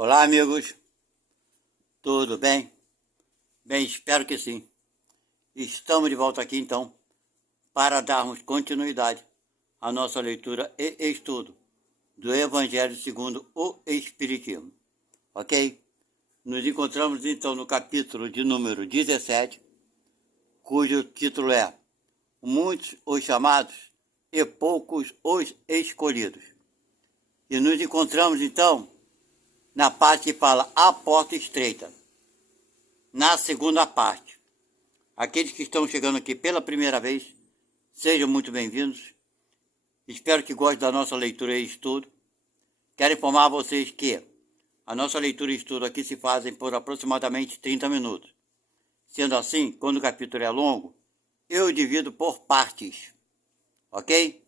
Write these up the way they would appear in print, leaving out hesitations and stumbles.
Olá, amigos, tudo bem? Bem, espero que sim. Estamos de volta aqui então para darmos continuidade à nossa leitura e estudo do Evangelho segundo o Espiritismo, ok? Nos encontramos então no capítulo de número 17, cujo título é Muitos os chamados e poucos os escolhidos. E nos encontramos então na parte que fala a porta estreita. Na segunda parte, aqueles que estão chegando aqui pela primeira vez, sejam muito bem-vindos. Espero que gostem da nossa leitura e estudo. Quero informar a vocês que a nossa leitura e estudo aqui se fazem por aproximadamente 30 minutos. Sendo assim, quando o capítulo é longo, eu divido por partes, ok?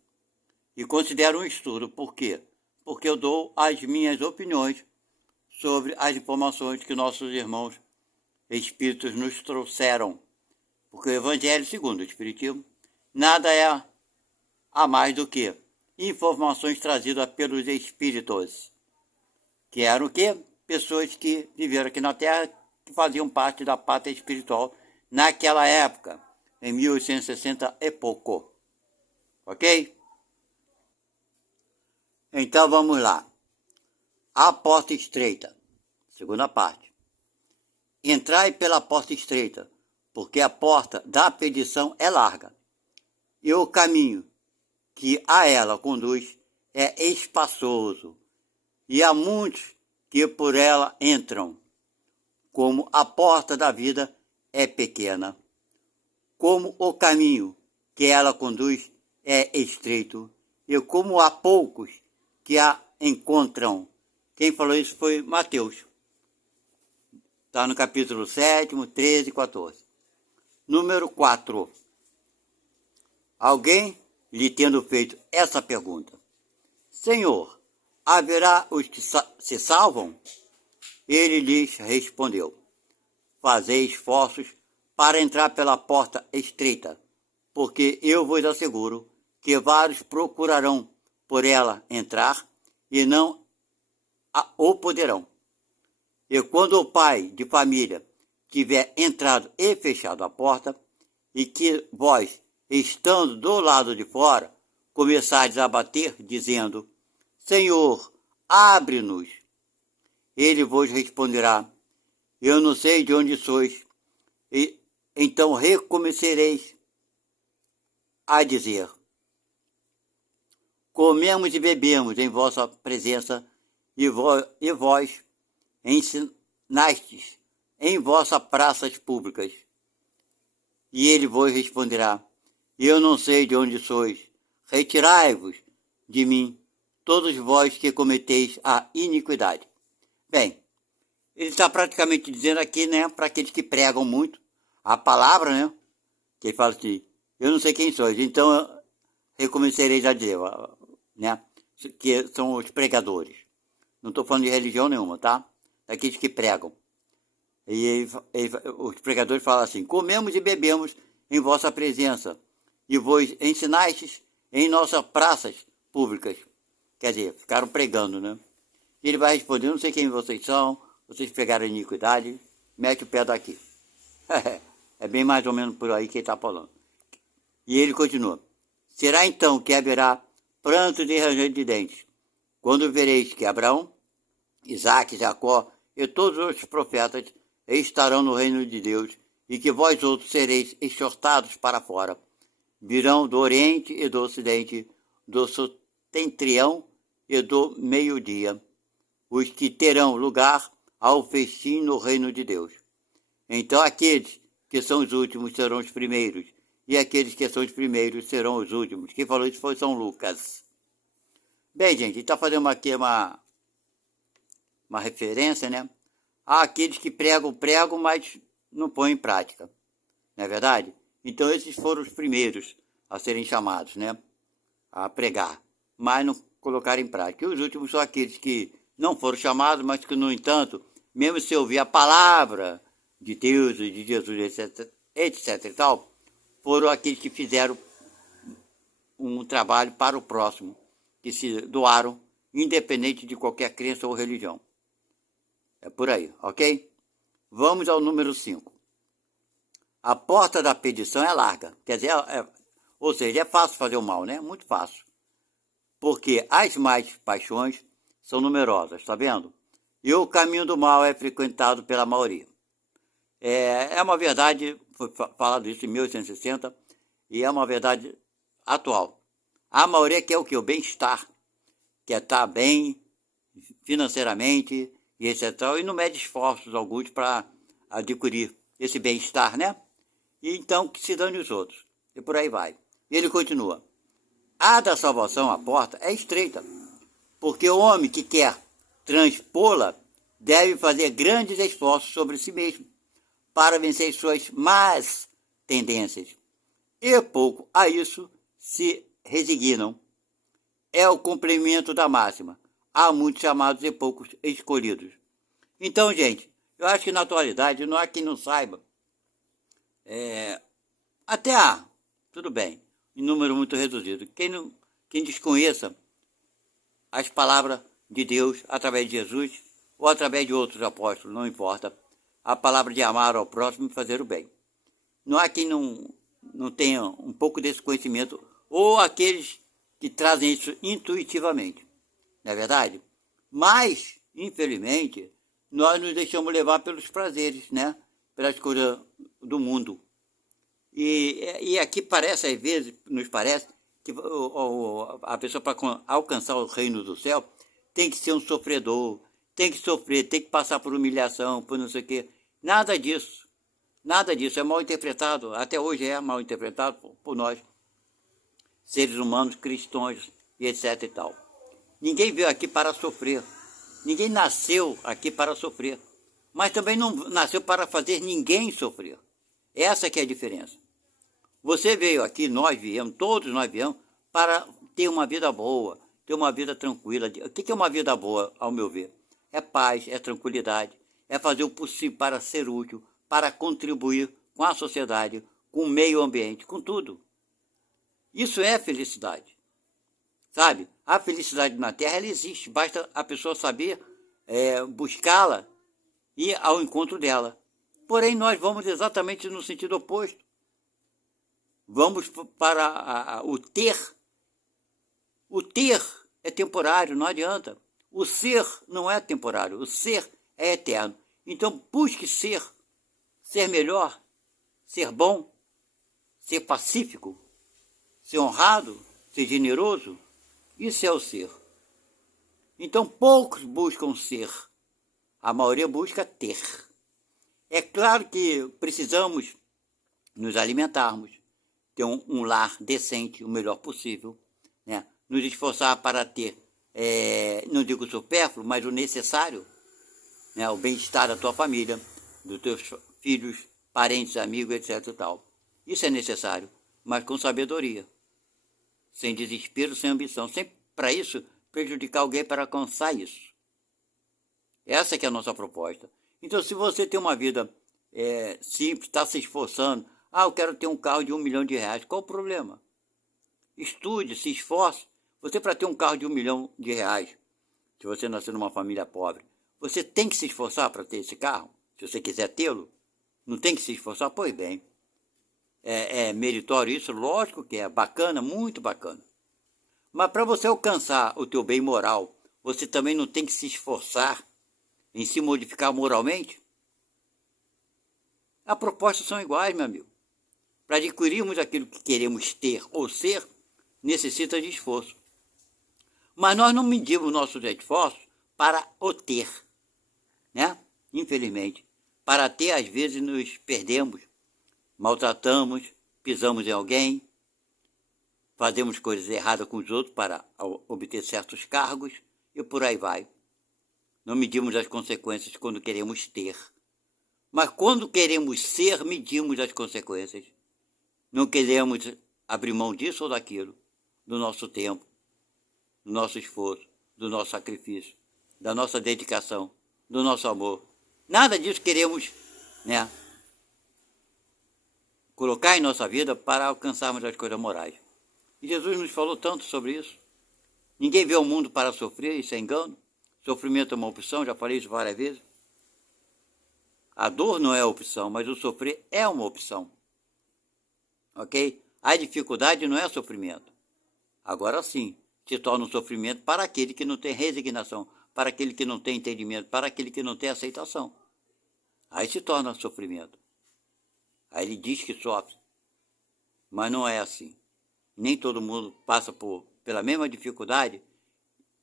E considero um estudo. Por quê? Porque eu dou as minhas opiniões sobre as informações que nossos irmãos espíritos nos trouxeram. Porque o Evangelho segundo o Espiritismo nada é a mais do que informações trazidas pelos espíritos, que eram o quê? Pessoas que viveram aqui na Terra, que faziam parte da pátria espiritual naquela época, em 1860 e pouco. Ok? Então vamos lá. A porta estreita, segunda parte. Entrai pela porta estreita, porque a porta da perdição é larga, e o caminho que a ela conduz é espaçoso, e há muitos que por ela entram. Como a porta da vida é pequena, como o caminho que ela conduz é estreito, e como há poucos que a encontram. Quem falou isso foi Mateus. Está no capítulo 7, 13 e 14. Número 4. Alguém lhe tendo feito essa pergunta: Senhor, haverá os que se salvam? Ele lhes respondeu: Fazei esforços para entrar pela porta estreita, porque eu vos asseguro que vários procurarão por ela entrar e não o poderão. E quando o pai de família tiver entrado e fechado a porta, e que vós, estando do lado de fora, começardes a bater, dizendo: Senhor, abre-nos, ele vos responderá: Eu não sei de onde sois. E então recomeçareis a dizer: Comemos e bebemos em vossa presença, e vós ensinastes em vossas praças públicas. E ele vos responderá: Eu não sei de onde sois. Retirai-vos de mim, todos vós que cometeis a iniquidade. Bem, ele está praticamente dizendo aqui, né, para aqueles que pregam muito a palavra, né, que ele fala assim: Eu não sei quem sois, então eu recomeçareis a dizer, né, que são os pregadores. Não estou falando de religião nenhuma, tá? Daqueles que pregam. E os pregadores falam assim: Comemos e bebemos em vossa presença, e vos ensinastes em nossas praças públicas. Quer dizer, ficaram pregando, né? E ele vai responder: Não sei quem vocês são, vocês pregaram iniquidade, mete o pé daqui. É bem mais ou menos por aí que ele está falando. E ele continua: Será então que haverá pranto e ranger de dentes, quando vereis que Abraão, Isaque, Jacó e todos os profetas estarão no reino de Deus, e que vós outros sereis exortados para fora. Virão do Oriente e do Ocidente, do setentrião e do meio-dia, os que terão lugar ao festim no reino de Deus. Então aqueles que são os últimos serão os primeiros, e aqueles que são os primeiros serão os últimos. Quem falou isso foi São Lucas. Bem, gente, está fazendo aqui uma referência, né? Há aqueles que pregam, mas não põem em prática. Não é verdade? Então esses foram os primeiros a serem chamados, né? A pregar, mas não colocaram em prática. E os últimos são aqueles que não foram chamados, mas que, no entanto, mesmo se ouvir a palavra de Deus e de Jesus, etc e tal, foram aqueles que fizeram um trabalho para o próximo, que se doaram, independente de qualquer crença ou religião. É por aí, ok? Vamos ao número 5. A porta da perdição é larga, quer dizer, ou seja, é fácil fazer o mal, né? Muito fácil. Porque as más paixões são numerosas, tá vendo? E o caminho do mal é frequentado pela maioria. É uma verdade, foi falado isso em 1860, e é uma verdade atual. A maioria quer o quê? O bem-estar, quer estar bem financeiramente e etc. E não mede esforços alguns para adquirir esse bem-estar, né? E então que se dane os outros. E por aí vai. E ele continua. A da salvação, a porta, é estreita, porque o homem que quer transpô-la deve fazer grandes esforços sobre si mesmo para vencer suas más tendências. E pouco a isso se resignam. É o cumprimento da máxima. Há muitos chamados e poucos escolhidos. Então, gente, eu acho que na atualidade não há quem não saiba. Até há, tudo bem, em número muito reduzido. Quem desconheça as palavras de Deus através de Jesus ou através de outros apóstolos, não importa. A palavra de amar ao próximo e fazer o bem. Não há quem não tenha um pouco desse conhecimento, ou aqueles que trazem isso intuitivamente, não é verdade? Mas, infelizmente, nós nos deixamos levar pelos prazeres, né? Pelas coisas do mundo. E aqui parece, às vezes, nos parece, que a pessoa, para alcançar o reino do céu, tem que ser um sofredor, tem que sofrer, tem que passar por humilhação, por não sei o quê. Nada disso. Nada disso. É mal interpretado. Até hoje é mal interpretado por nós, seres humanos, cristãos e etc e tal. Ninguém veio aqui para sofrer. Ninguém nasceu aqui para sofrer. Mas também não nasceu para fazer ninguém sofrer. Essa que é a diferença. Você veio aqui, nós viemos, todos nós viemos, para ter uma vida boa, ter uma vida tranquila. O que é uma vida boa, ao meu ver? É paz, é tranquilidade, é fazer o possível para ser útil, para contribuir com a sociedade, com o meio ambiente, com tudo. Isso é felicidade. Sabe? A felicidade na Terra, ela existe, basta a pessoa saber buscá-la e ir ao encontro dela. Porém, nós vamos exatamente no sentido oposto. Vamos para o ter. O ter é temporário, não adianta. O ser não é temporário, o ser é eterno. Então busque ser melhor, ser bom, ser pacífico, ser honrado, ser generoso. Isso é o ser. Então poucos buscam ser, a maioria busca ter. É claro que precisamos nos alimentarmos, ter um lar decente, o melhor possível, né? Nos esforçar para ter, não digo supérfluo, mas o necessário, né? O bem-estar da tua família, dos teus filhos, parentes, amigos, etc. e tal. Isso é necessário, mas com sabedoria, sem desespero, sem ambição, sem, para isso, prejudicar alguém para alcançar isso. Essa que é a nossa proposta. Então, se você tem uma vida simples, está se esforçando, eu quero ter um carro de R$1 milhão, qual o problema? Estude, se esforce. Você, para ter um carro de R$1 milhão, se você nascer numa família pobre, você tem que se esforçar para ter esse carro? Se você quiser tê-lo, não tem que se esforçar? Pois bem. É meritório isso? Lógico que é bacana, muito bacana. Mas para você alcançar o teu bem moral, você também não tem que se esforçar em se modificar moralmente? As propostas são iguais, meu amigo. Para adquirirmos aquilo que queremos ter ou ser, necessita de esforço. Mas nós não medimos nossos esforços para o ter, né? Infelizmente. Para ter, às vezes, nos perdemos, maltratamos, pisamos em alguém, fazemos coisas erradas com os outros para obter certos cargos e por aí vai. Não medimos as consequências quando queremos ter. Mas quando queremos ser, medimos as consequências. Não queremos abrir mão disso ou daquilo, do nosso tempo, do nosso esforço, do nosso sacrifício, da nossa dedicação, do nosso amor. Nada disso queremos, né, colocar em nossa vida para alcançarmos as coisas morais. E Jesus nos falou tanto sobre isso. Ninguém veio ao mundo para sofrer, isso é engano. Sofrimento é uma opção, já falei isso várias vezes. A dor não é opção, mas o sofrer é uma opção. Ok? A dificuldade não é sofrimento. Agora sim, se torna um sofrimento para aquele que não tem resignação, para aquele que não tem entendimento, para aquele que não tem aceitação. Aí se torna sofrimento. Aí ele diz que sofre, mas não é assim. Nem todo mundo passa pela mesma dificuldade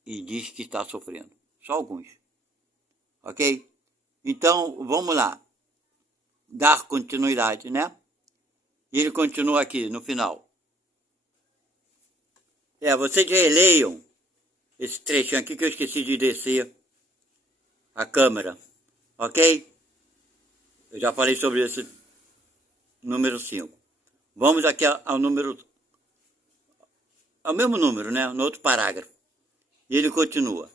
e diz que está sofrendo. Só alguns. Ok? Então, vamos lá. Dar continuidade, né? E ele continua aqui no final. Vocês releiam esse trechinho aqui que eu esqueci de descer a câmera. Ok? Eu já falei sobre esse número 5. Vamos aqui ao número... ao mesmo número, né? No outro parágrafo. E ele continua.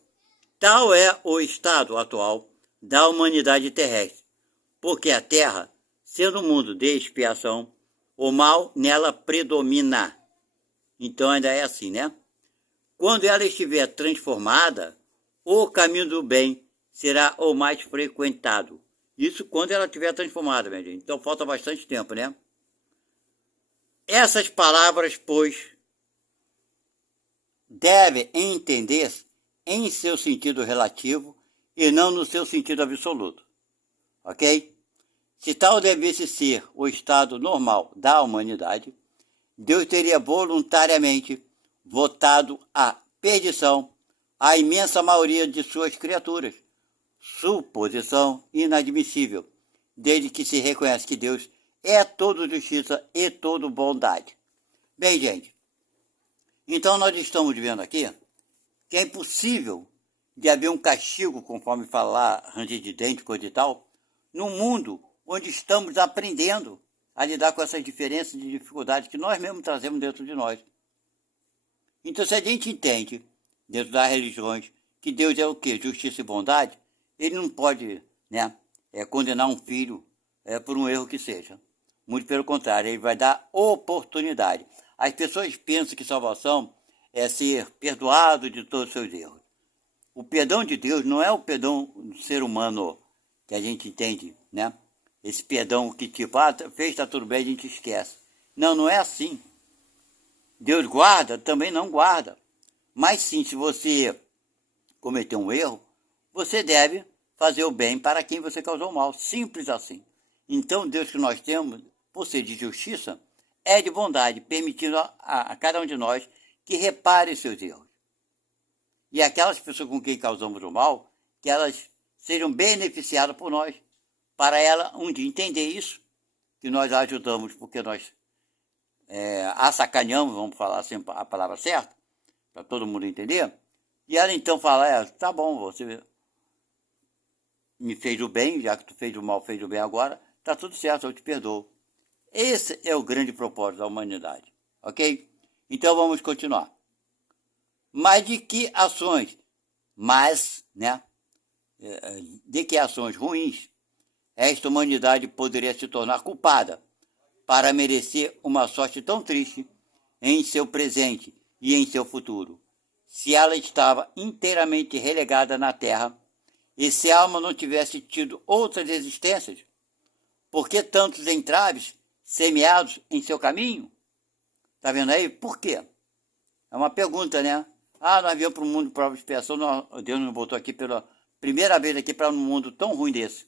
Tal é o estado atual da humanidade terrestre, porque a Terra, sendo um mundo de expiação, o mal nela predomina. Então ainda é assim, né? Quando ela estiver transformada, o caminho do bem será o mais frequentado. Isso quando ela estiver transformada, minha gente. Então falta bastante tempo, né? Essas palavras, pois, devem entender-se em seu sentido relativo e não no seu sentido absoluto. Ok? Se tal devesse ser o estado normal da humanidade, Deus teria voluntariamente votado a perdição à imensa maioria de suas criaturas. Suposição inadmissível, desde que se reconhece que Deus é todo justiça e todo bondade. Bem, gente, então nós estamos vendo aqui que é impossível de haver um castigo, conforme falar ranger de dente, coisa e tal, num mundo onde estamos aprendendo a lidar com essas diferenças de dificuldades que nós mesmos trazemos dentro de nós. Então, se a gente entende, dentro das religiões, que Deus é o quê? Justiça e bondade, ele não pode, né, condenar um filho por um erro que seja. Muito pelo contrário, ele vai dar oportunidade. As pessoas pensam que salvação é ser perdoado de todos os seus erros. O perdão de Deus não é o perdão do ser humano que a gente entende, né? Esse perdão que tipo, fez, tá tudo bem, a gente esquece. Não, não é assim. Deus guarda, também não guarda. Mas sim, se você cometer um erro, você deve fazer o bem para quem você causou mal. Simples assim. Então, Deus que nós temos, por ser de justiça, é de bondade, permitindo a cada um de nós que repare seus erros. E aquelas pessoas com quem causamos o mal, que elas sejam beneficiadas por nós, para ela um dia entender isso, que nós a ajudamos porque nós a sacaneamos, vamos falar assim a palavra certa, para todo mundo entender, e ela então fala, tá bom, você me fez o bem, já que tu fez o mal, fez o bem agora, tá tudo certo, eu te perdoo. Esse é o grande propósito da humanidade, ok? Então vamos continuar. Mas de que ações, de que ações ruins esta humanidade poderia se tornar culpada para merecer uma sorte tão triste em seu presente e em seu futuro, se ela estava inteiramente relegada na terra e se a alma não tivesse tido outras existências? Por que tantos entraves semeados em seu caminho? Está vendo aí? Por quê? É uma pergunta, né? Nós viemos para um mundo de prova e expiação, Deus nos botou aqui pela primeira vez aqui para um mundo tão ruim desse.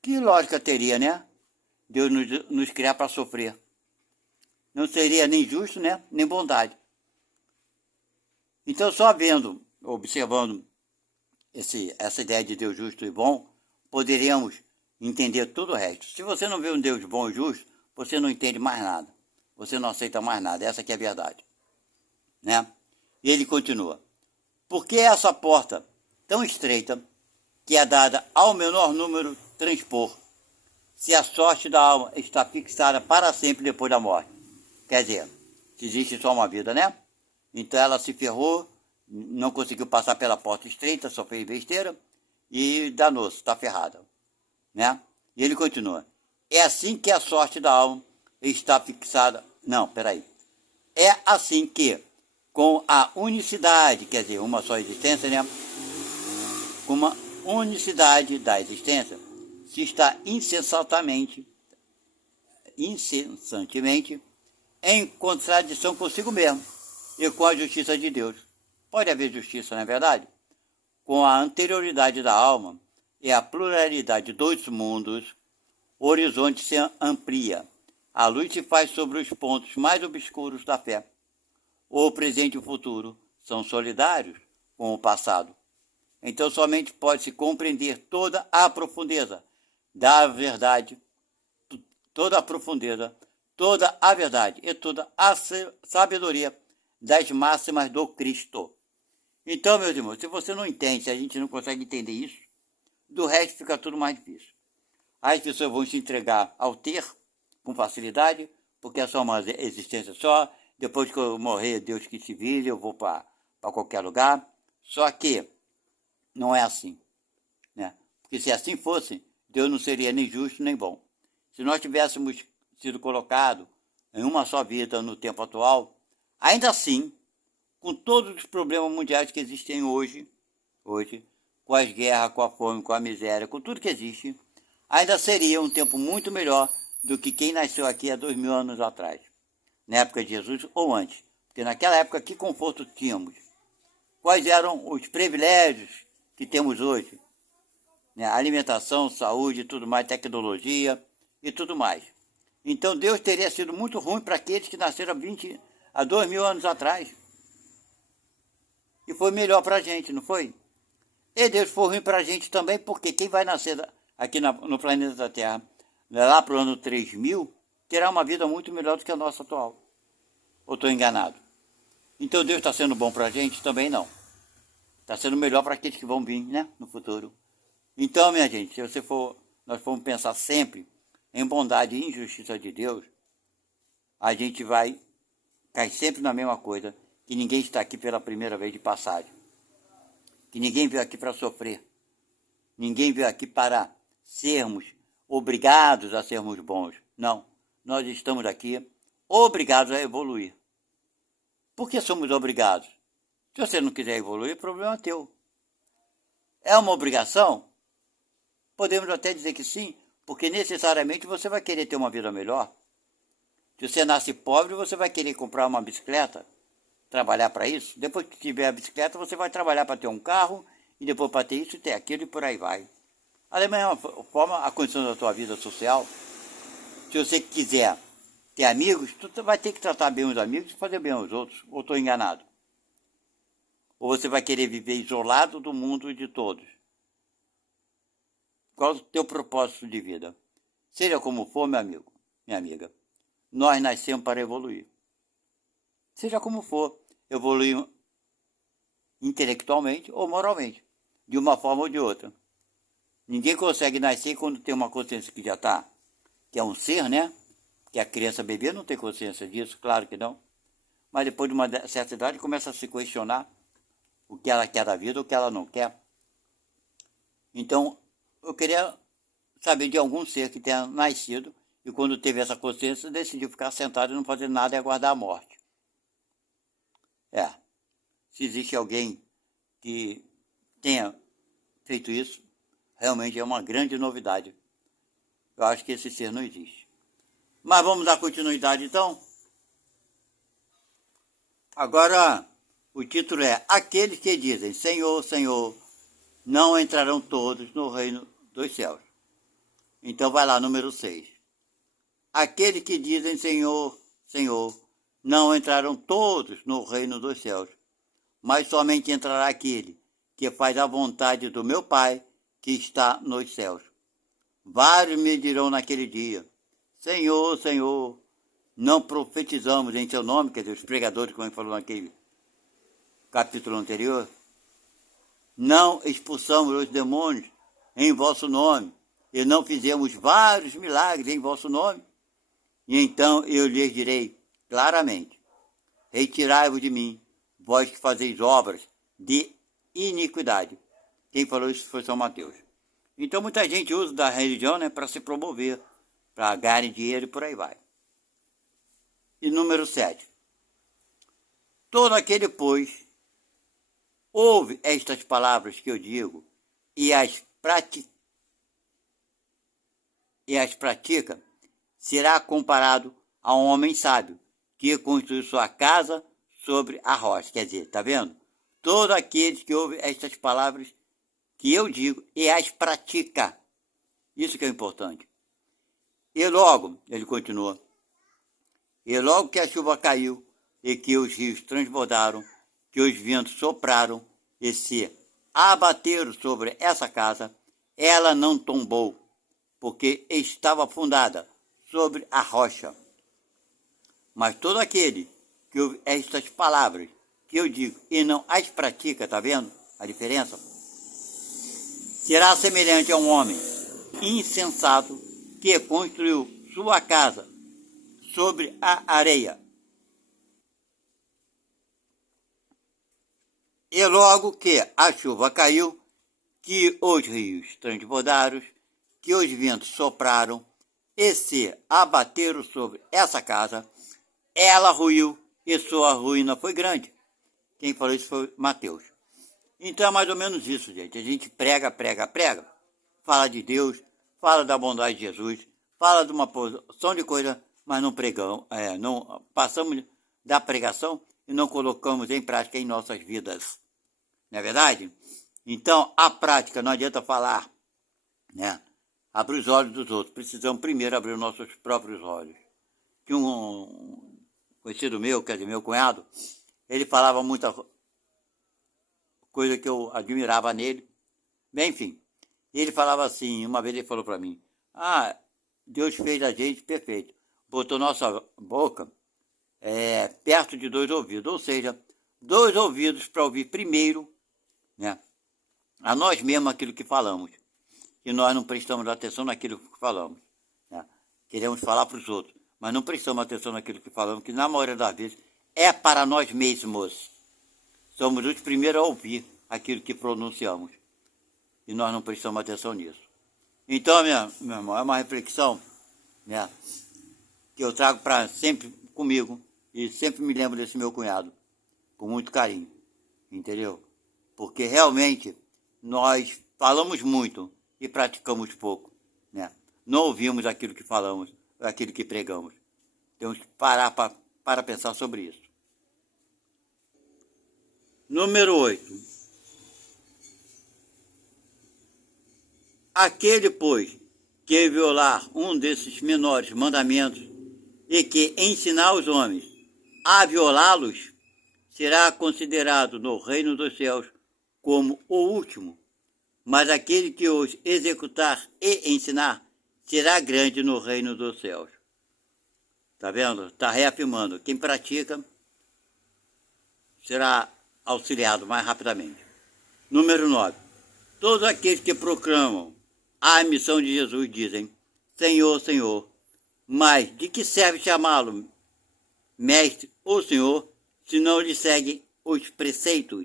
Que lógica teria, né? Deus nos criar para sofrer. Não seria nem justo, né? Nem bondade. Então, só vendo, observando essa ideia de Deus justo e bom, poderíamos entender todo o resto. Se você não vê um Deus bom e justo, você não entende mais nada. Você não aceita mais nada. Essa que é a verdade. Né? E ele continua. Por que essa porta tão estreita que é dada ao menor número transpor, se a sorte da alma está fixada para sempre depois da morte? Quer dizer, se existe só uma vida, né? Então ela se ferrou, não conseguiu passar pela porta estreita, só fez besteira e danou-se, está ferrada, né? E ele continua. É assim que a sorte da alma está fixada. Não, peraí. É assim que, com a unicidade, quer dizer, uma só existência, né? Com uma unicidade da existência, se está incessantemente em contradição consigo mesmo e com a justiça de Deus. Pode haver justiça, não é verdade? Com a anterioridade da alma e a pluralidade dos mundos, o horizonte se amplia. A luz se faz sobre os pontos mais obscuros da fé. O presente e o futuro são solidários com o passado. Então somente pode-se compreender toda a profundeza da verdade, toda a profundeza, toda a verdade e toda a sabedoria das máximas do Cristo. Então, meus irmãos, se você não entende, se a gente não consegue entender isso, do resto fica tudo mais difícil. As pessoas vão se entregar ao ter com facilidade, porque é só uma existência só. Depois que eu morrer, Deus que se vire, eu vou para qualquer lugar. Só que não é assim, né? Porque se assim fosse, Deus não seria nem justo nem bom. Se nós tivéssemos sido colocados em uma só vida no tempo atual, ainda assim, com todos os problemas mundiais que existem hoje, com as guerras, com a fome, com a miséria, com tudo que existe, ainda seria um tempo muito melhor do que quem nasceu aqui há 2000 anos atrás, na época de Jesus ou antes. Porque naquela época, que conforto tínhamos? Quais eram os privilégios que temos hoje? Né? Alimentação, saúde, tudo mais, tecnologia e tudo mais. Então Deus teria sido muito ruim para aqueles que nasceram há 2000 anos atrás. E foi melhor para a gente, não foi? E Deus foi ruim para a gente também, porque quem vai nascer aqui no planeta Terra, lá para o ano 3000, terá uma vida muito melhor do que a nossa atual. Ou estou enganado? Então Deus está sendo bom para a gente? Também não. Está sendo melhor para aqueles que vão vir, né, no futuro. Então, minha gente, se nós formos pensar sempre em bondade e injustiça de Deus, a gente vai cair sempre na mesma coisa, que ninguém está aqui pela primeira vez de passagem. Que ninguém veio aqui para sofrer. Ninguém veio aqui para sermos obrigados a sermos bons. Não, nós estamos aqui obrigados a evoluir. Por que somos obrigados? Se você não quiser evoluir, o problema é teu. É uma obrigação? Podemos até dizer que sim, porque necessariamente você vai querer ter uma vida melhor. Se você nasce pobre, você vai querer comprar uma bicicleta, trabalhar para isso. Depois que tiver a bicicleta, você vai trabalhar para ter um carro, e depois para ter isso e ter aquilo, e por aí vai. Da mesma forma, a condição da tua vida social, se você quiser ter amigos, tu vai ter que tratar bem os amigos e fazer bem os outros. Ou estou enganado? Ou você vai querer viver isolado do mundo e de todos? Qual o teu propósito de vida? Seja como for, meu amigo, minha amiga, nós nascemos para evoluir. Seja como for, evoluir intelectualmente ou moralmente, de uma forma ou de outra. Ninguém consegue nascer quando tem uma consciência que já está, que é um ser, né? Que a criança bebê não tem consciência disso, claro que não. Mas depois de uma certa idade começa a se questionar o que ela quer da vida, o que ela não quer. Então, eu queria saber de algum ser que tenha nascido e quando teve essa consciência decidiu ficar sentado e não fazer nada e aguardar a morte. Se existe alguém que tenha feito isso, realmente é uma grande novidade. Eu acho que esse ser não existe. Mas vamos dar continuidade então? Agora, o título é Aqueles que dizem Senhor, Senhor, não entrarão todos no reino dos céus. Então vai lá, número 6. Aqueles que dizem Senhor, Senhor, não entrarão todos no reino dos céus, mas somente entrará aquele que faz a vontade do meu Pai que está nos céus. Vários me dirão naquele dia, Senhor, Senhor, não profetizamos em seu nome, quer dizer, os pregadores, como ele falou naquele capítulo anterior, não expulsamos os demônios em vosso nome, e não fizemos vários milagres em vosso nome. E então eu lhes direi claramente, retirai-vos de mim, vós que fazeis obras de iniquidade. Quem falou isso foi São Mateus. Então muita gente usa da religião, né, para se promover, para ganhar dinheiro e por aí vai. E número 7. Todo aquele, pois, ouve estas palavras que eu digo e as e as pratica, será comparado a um homem sábio, que construiu sua casa sobre a rocha. Quer dizer, tá vendo? Todos aqueles que ouvem estas palavras que eu digo e as pratica. Isso que é importante. E logo, ele continua, e logo que a chuva caiu, e que os rios transbordaram, que os ventos sopraram e se abateram sobre essa casa, ela não tombou, porque estava fundada sobre a rocha. Mas todo aquele que ouve estas palavras que eu digo e não as pratica, tá vendo a diferença? Será semelhante a um homem insensato que construiu sua casa sobre a areia. E logo que a chuva caiu, que os rios transbordaram, que os ventos sopraram e se abateram sobre essa casa, ela ruiu e sua ruína foi grande. Quem falou isso foi Mateus. Então é mais ou menos isso, gente. A gente prega, fala de Deus, fala da bondade de Jesus, fala de uma porção de coisas, mas não pregamos, não passamos da pregação e não colocamos em prática em nossas vidas. Não é verdade? Então, a prática, não adianta falar, né? Abre os olhos dos outros. Precisamos primeiro abrir os nossos próprios olhos. Que um conhecido meu, quer dizer, meu cunhado, ele falava muita coisa que eu admirava nele. Bem, enfim, ele falava assim, uma vez ele falou para mim, Deus fez a gente perfeito. Botou nossa boca perto de 2 ouvidos, ou seja, 2 ouvidos para ouvir primeiro, né, a nós mesmos aquilo que falamos, que nós não prestamos atenção naquilo que falamos, né? Queremos falar para os outros, mas não prestamos atenção naquilo que falamos, que na maioria das vezes é para nós mesmos. Somos os primeiros a ouvir aquilo que pronunciamos, e nós não prestamos atenção nisso. Então, meu irmão, é uma reflexão, né, que eu trago para sempre comigo, e sempre me lembro desse meu cunhado, com muito carinho, entendeu? Porque realmente nós falamos muito e praticamos pouco, né? Não ouvimos aquilo que falamos, aquilo que pregamos. Temos que parar para pensar sobre isso. Número 8. Aquele, pois, que violar um desses menores mandamentos e que ensinar os homens a violá-los, será considerado no reino dos céus como o último, mas aquele que os executar e ensinar será grande no reino dos céus. Tá vendo? Está reafirmando. Quem pratica será auxiliado mais rapidamente. Número 9. Todos aqueles que proclamam a missão de Jesus dizem, Senhor, Senhor, mas de que serve chamá-lo mestre ou senhor, se não lhe seguem os preceitos?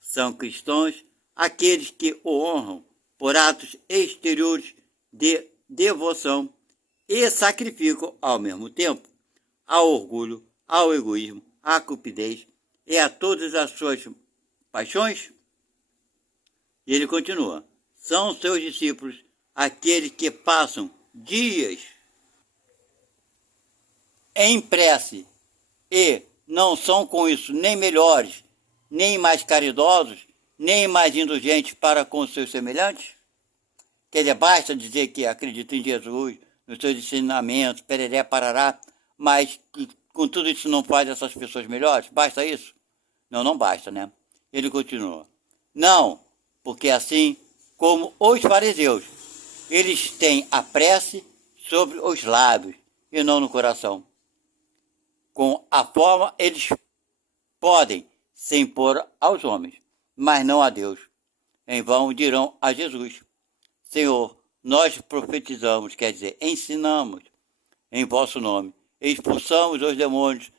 São cristãos aqueles que o honram por atos exteriores de devoção e sacrificam ao mesmo tempo ao orgulho, ao egoísmo, à cupidez e a todas as suas paixões? E ele continua, são seus discípulos aqueles que passam dias em prece e não são com isso nem melhores, nem mais caridosos, nem mais indulgentes para com os seus semelhantes? Quer dizer, basta dizer que acredita em Jesus, nos seus ensinamentos, pereré, parará, mas que com tudo isso não faz essas pessoas melhores? Basta isso? Não, não basta, né? Ele continua. Não, porque assim como os fariseus, eles têm a prece sobre os lábios e não no coração. Com a forma eles podem se impor aos homens, mas não a Deus. Em vão dirão a Jesus, Senhor, nós profetizamos, quer dizer, ensinamos em vosso nome, expulsamos os demônios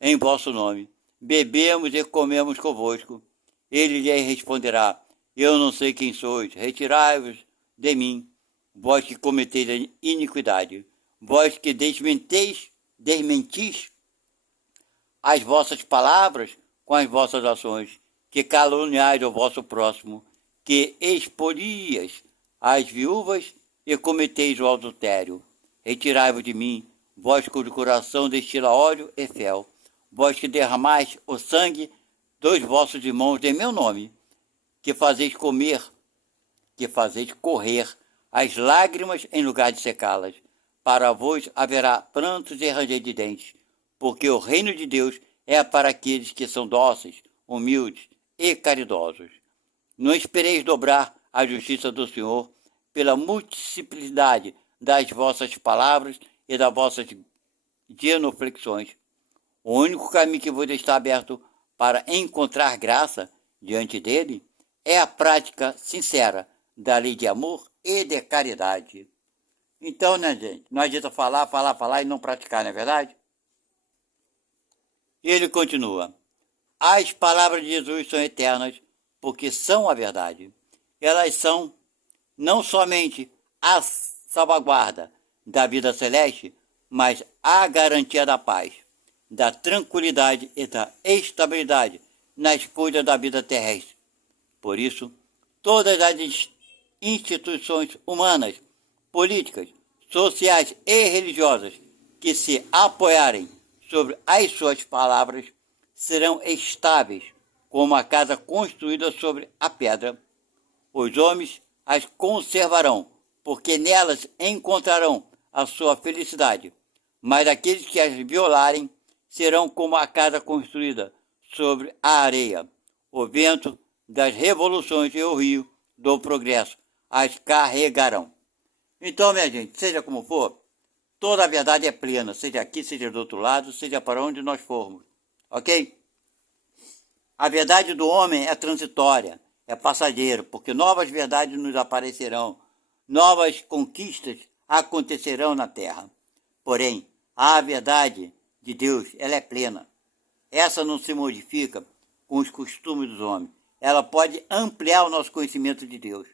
em vosso nome, bebemos e comemos convosco. Ele lhe responderá, eu não sei quem sois, retirai-vos de mim, vós que cometeis iniquidade, vós que desmentis as vossas palavras com as vossas ações, que caluniais o vosso próximo, que expolias as viúvas e cometeis o adultério. Retirai-vos de mim, vós cujo coração destila óleo e fel, vós que derramais o sangue dos vossos irmãos em meu nome, que fazeis correr as lágrimas em lugar de secá-las. Para vós haverá prantos e ranger de dentes, porque o reino de Deus é para aqueles que são dóceis, humildes e caridosos. Não espereis dobrar a justiça do Senhor pela multiplicidade das vossas palavras e das vossas genuflexões. O único caminho que vos está aberto para encontrar graça diante dele é a prática sincera da lei de amor e de caridade. Então, né, gente, não adianta falar e não praticar, não é verdade? E ele continua: as palavras de Jesus são eternas, porque são a verdade. Elas são não somente a salvaguarda da vida celeste, mas a garantia da paz, da tranquilidade e da estabilidade nas coisas da vida terrestre. Por isso, todas as instituições humanas, políticas, sociais e religiosas que se apoiarem sobre as suas palavras serão estáveis, como a casa construída sobre a pedra. Os homens as conservarão, porque nelas encontrarão a sua felicidade. Mas aqueles que as violarem serão como a casa construída sobre a areia. O vento das revoluções e o rio do progresso as carregarão. Então, minha gente, seja como for, toda a verdade é plena, seja aqui, seja do outro lado, seja para onde nós formos. Ok? A verdade do homem é transitória, é passageiro, porque novas verdades nos aparecerão, novas conquistas acontecerão na terra. Porém, a verdade de Deus, ela é plena. Essa não se modifica com os costumes dos homens. Ela pode ampliar o nosso conhecimento de Deus.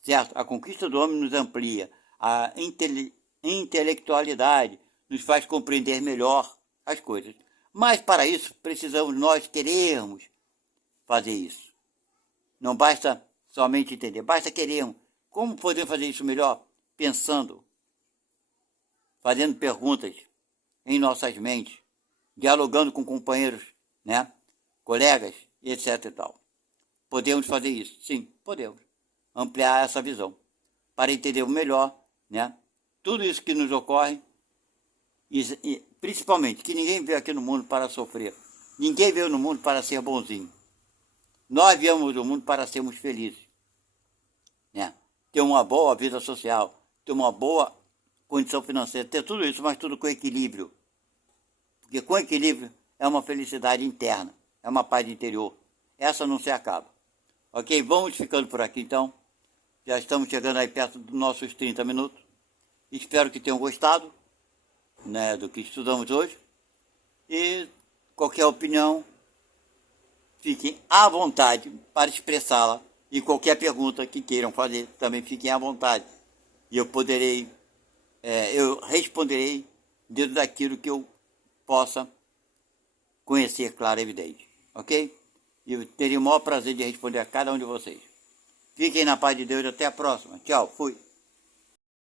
Certo? A conquista do homem nos amplia. A intelectualidade nos faz compreender melhor as coisas. Mas para isso precisamos nós querermos fazer isso. Não basta somente entender, basta querermos. Como podemos fazer isso melhor? Pensando, fazendo perguntas em nossas mentes, dialogando com companheiros, né? Colegas, etc e tal. Podemos fazer isso? Sim, podemos. Ampliar essa visão para entender melhor, né? Tudo isso que nos ocorre e principalmente que ninguém veio aqui no mundo para sofrer. Ninguém veio no mundo para ser bonzinho. Nós viemos no mundo para sermos felizes, né? Ter uma boa vida social, ter uma boa condição financeira, ter tudo isso, mas tudo com equilíbrio. Porque com equilíbrio é uma felicidade interna, é uma paz interior. Essa não se acaba. Ok? Vamos ficando por aqui então. Já estamos chegando aí perto dos nossos 30 minutos. Espero que tenham gostado, né, do que estudamos hoje. E qualquer opinião, fiquem à vontade para expressá-la. E qualquer pergunta que queiram fazer, também fiquem à vontade. E eu responderei dentro daquilo que eu possa conhecer claro e evidente. Ok? E eu teria o maior prazer de responder a cada um de vocês. Fiquem na paz de Deus. Até a próxima. Tchau. Fui.